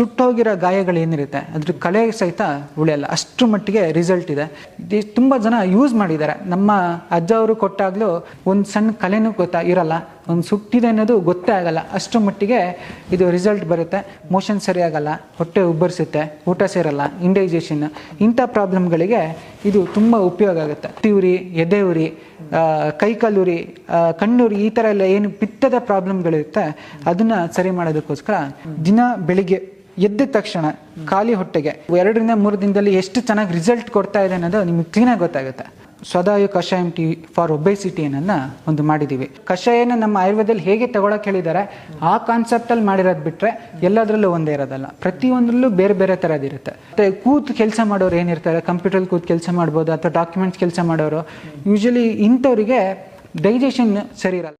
ಸುಟ್ಟೋಗಿರೋ ಗಾಯಗಳೇನಿರುತ್ತೆ ಅದ್ರ ಕಲೆ ಸಹಿತ ಉಳಿಯಲ್ಲ, ಅಷ್ಟು ಮಟ್ಟಿಗೆ ರಿಸಲ್ಟ್ ಇದೆ. ತುಂಬ ಜನ ಯೂಸ್ ಮಾಡಿದ್ದಾರೆ. ನಮ್ಮ ಅಜ್ಜ ಅವರು ಕೊಟ್ಟಾಗಲೂ ಒಂದು ಸಣ್ಣ ಕಲೆನೂ ಇರಲ್ಲ, ಒಂದು ಸುಟ್ಟಿದೆ ಅನ್ನೋದು ಗೊತ್ತೇ ಆಗಲ್ಲ, ಅಷ್ಟು ಮಟ್ಟಿಗೆ ಇದು ರಿಸಲ್ಟ್ ಬರುತ್ತೆ. ಮೋಷನ್ ಸರಿಯಾಗಲ್ಲ, ಹೊಟ್ಟೆ ಉಬ್ಬರಿಸುತ್ತೆ, ಊಟ ಸೇರಲ್ಲ, ಇಂಡೈಜೆಷನ್, ಇಂಥ ಪ್ರಾಬ್ಲಮ್ಗಳಿಗೆ ಇದು ತುಂಬ ಉಪಯೋಗ ಆಗುತ್ತೆ. ಉರಿ, ಎದೆ ಉರಿ, ಕೈಕಾಲುರಿ, ಕಣ್ಣುರಿ, ಈ ಥರ ಎಲ್ಲ ಏನು ಪಿತ್ತದ ಪ್ರಾಬ್ಲಮ್ಗಳಿರುತ್ತೆ ಅದನ್ನು ಸರಿ ಮಾಡೋದಕ್ಕೋಸ್ಕರ ದಿನ ಬೆಳಿಗ್ಗೆ ಎದ್ದ ತಕ್ಷಣ ಖಾಲಿ ಹೊಟ್ಟೆಗೆ 2-3 ದಿನದಲ್ಲಿ ಎಷ್ಟು ಚೆನ್ನಾಗಿ ರಿಸಲ್ಟ್ ಕೊಡ್ತಾ ಇದೆ ಅನ್ನೋದು ನಿಮಗೆ ಕ್ಲೀನಾಗಿ ಗೊತ್ತಾಗುತ್ತೆ. ಸ್ವದಾಯು ಕಷಾಯಂ ಟೀ ಫಾರ್ ಒಬೆಸಿಟಿ ಅನ್ನೋದನ್ನ ಒಂದು ಮಾಡಿದ್ದೀವಿ. ಕಷಾಯನ ನಮ್ಮ ಆಯುರ್ವೇದದಲ್ಲಿ ಹೇಗೆ ತಗೊಳಕ್ಕೆ ಹೇಳಿದ್ದಾರೆ ಆ ಕಾನ್ಸೆಪ್ಟಲ್ಲಿ ಮಾಡಿರೋದು ಬಿಟ್ಟರೆ ಎಲ್ಲದರಲ್ಲೂ ಒಂದೇ ಇರೋದಲ್ಲ, ಪ್ರತಿಯೊಂದರಲ್ಲೂ ಬೇರೆ ಬೇರೆ ಥರದಿರುತ್ತೆ. ಮತ್ತು ಕೂತು ಕೆಲಸ ಮಾಡೋರು ಏನಿರ್ತಾರೆ, ಕಂಪ್ಯೂಟರ್ ಕೂತು ಕೆಲಸ ಮಾಡ್ಬೋದು ಅಥವಾ ಡಾಕ್ಯುಮೆಂಟ್ಸ್ ಕೆಲಸ ಮಾಡೋರು, ಯೂಶಲಿ ಇಂಥವರಿಗೆ ಡೈಜೆಷನ್ ಸರಿ ಇರಲ್ಲ.